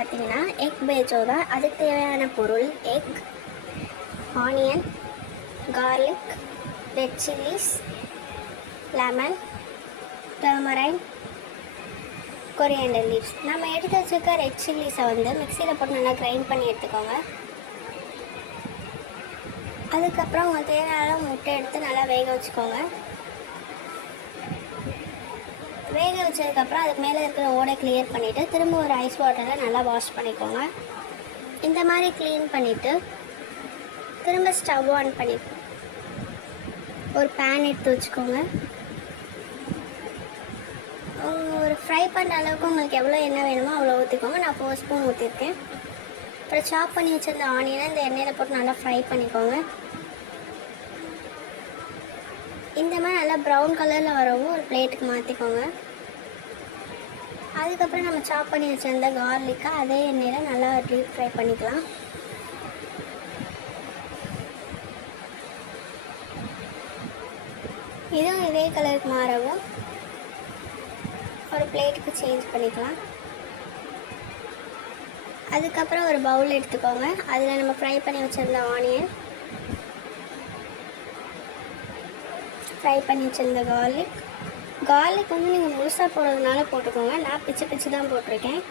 பார்த்தீங்கன்னா எக் பேஜோ தான். அதுக்கு தேவையான பொருள் egg, onion, garlic, red chillies, lemon, turmeric, coriander leaves. நம்ம எடுத்து வச்சுருக்க ரெட் சில்லிஸை வந்து மிக்சியில் போட்டு நல்லா கிரைண்ட் பண்ணி எடுத்துக்கோங்க. அதுக்கப்புறம் உங்களுக்கு தேவையான முட்டை எடுத்து நல்லா வேக வச்சுக்கோங்க. வேக வச்சதுக்கப்புறம் அதுக்கு மேலே இருக்கிற ஓடை கிளியர் பண்ணிவிட்டு திரும்ப ஒரு ஐஸ் வாட்டரில் நல்லா வாஷ் பண்ணிக்கோங்க. இந்த மாதிரி க்ளீன் பண்ணிவிட்டு திரும்ப ஸ்டவ் ஆன் பண்ணி ஒரு பேன் எடுத்து வச்சுக்கோங்க. ஒரு ஃப்ரை பண்ணுற அளவுக்கு உங்களுக்கு எவ்வளோ எண்ணெய் வேணுமோ அவ்வளோ ஊற்றிக்கோங்க. நான் 4 ஸ்பூன் ஊற்றிருக்கேன். அப்புறம் சாப் பண்ணி வச்சுருந்த ஆனியனை இந்த எண்ணெயில் போட்டு நல்லா ஃப்ரை பண்ணிக்கோங்க. இந்த மாதிரி நல்லா ப்ரௌன் கலரில் வரவும் ஒரு பிளேட்டுக்கு மாற்றிக்கோங்க. அதுக்கப்புறம் நம்ம சாப் பண்ணி வச்சுருந்த கார்லிக்கை அதே எண்ணெயில் நல்லா டீப் ஃப்ரை பண்ணிக்கலாம். இதுவும் இதே கலருக்கு மாறவும் ஒரு பிளேட்டுக்கு சேஞ்ச் பண்ணிக்கலாம். அதுக்கப்புறம் ஒரு பவுல் எடுத்துக்கோங்க. அதில் நம்ம ஃப்ரை பண்ணி வச்சுருந்த ஆனியன், ஃப்ரை பண்ணி வச்சுருந்த கார்லிக் வந்து நீங்கள் முழுசாக போடுறதுனால போட்டுக்கோங்க. நான் பிச்சு பிச்சு தான் போட்டிருக்கேன்.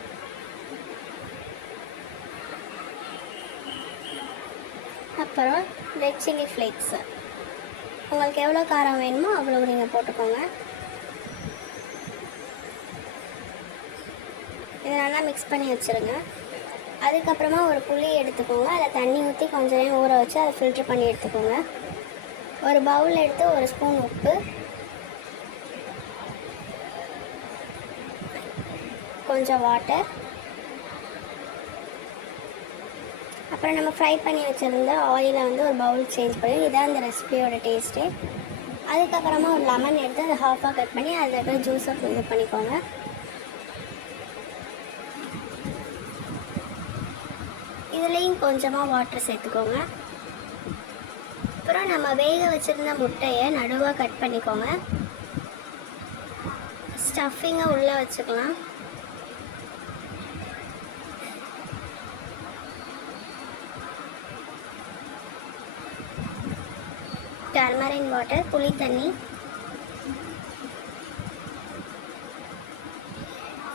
அப்புறம் ரெட் சில்லி ஃப்ளேக்ஸ், உங்களுக்கு எவ்வளோ காரம் வேணுமோ அவ்வளோ நீங்கள் போட்டுக்கோங்க. இதை நல்லா மிக்ஸ் பண்ணி வச்சுருங்க. அதுக்கப்புறமா ஒரு புளி எடுத்துக்கோங்க. அதில் தண்ணி ஊற்றி கொஞ்சம் நேரம் ஊற வச்சு அதை ஃபில்ட்ரு பண்ணி எடுத்துக்கோங்க. ஒரு பவுல் எடுத்து 1 ஸ்பூன் உப்பு, கொஞ்சம் வாட்டர், அப்புறம் நம்ம ஃப்ரை பண்ணி வச்சுருந்த ஆயிலை வந்து ஒரு பவுல் சேஞ்ச் பண்ணி, இதான் அந்த ரெசிபியோட டேஸ்ட்டு. அதுக்கப்புறமா ஒரு லெமன் எடுத்து அதை ஹாஃபாக கட் பண்ணி அதில் இருக்கிற ஜூஸை இது பண்ணிக்கோங்க. இதுலேயும் கொஞ்சமாக வாட்டர் சேர்த்துக்கோங்க. அப்புறம் நம்ம வேக வச்சுருந்த முட்டையை நடுவாக கட் பண்ணிக்கோங்க. ஸ்டஃபிங்கை உள்ளே வச்சுக்கலாம். டர்மரின் வாட்டர், புளி தண்ணி,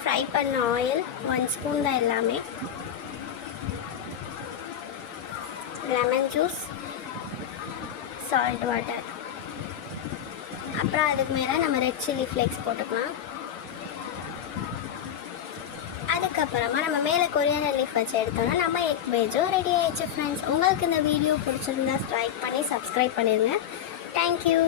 ஃப்ரை பண்ண ஆயில் 1 ஸ்பூன் தான் எல்லாமே, லெமன் ஜூஸ், சால்ட் வாட்டர், அப்புறம் அதுக்கு மேலே நம்ம ரெட் சில்லி ஃப்ளேக்ஸ் போட்டுக்கலாம். அதுக்கப்புறமா நம்ம மேலே கொரியாண்டர் லீஃப் வச்சு எடுத்தோம்னா நம்ம எக் பேஜோ ரெடி ஆயிடுச்சு ஃப்ரெண்ட்ஸ். உங்களுக்கு இந்த வீடியோ பிடிச்சிருந்தா லைக் பண்ணி சப்ஸ்கிரைப் பண்ணிடுங்க. தேங்க்யூ.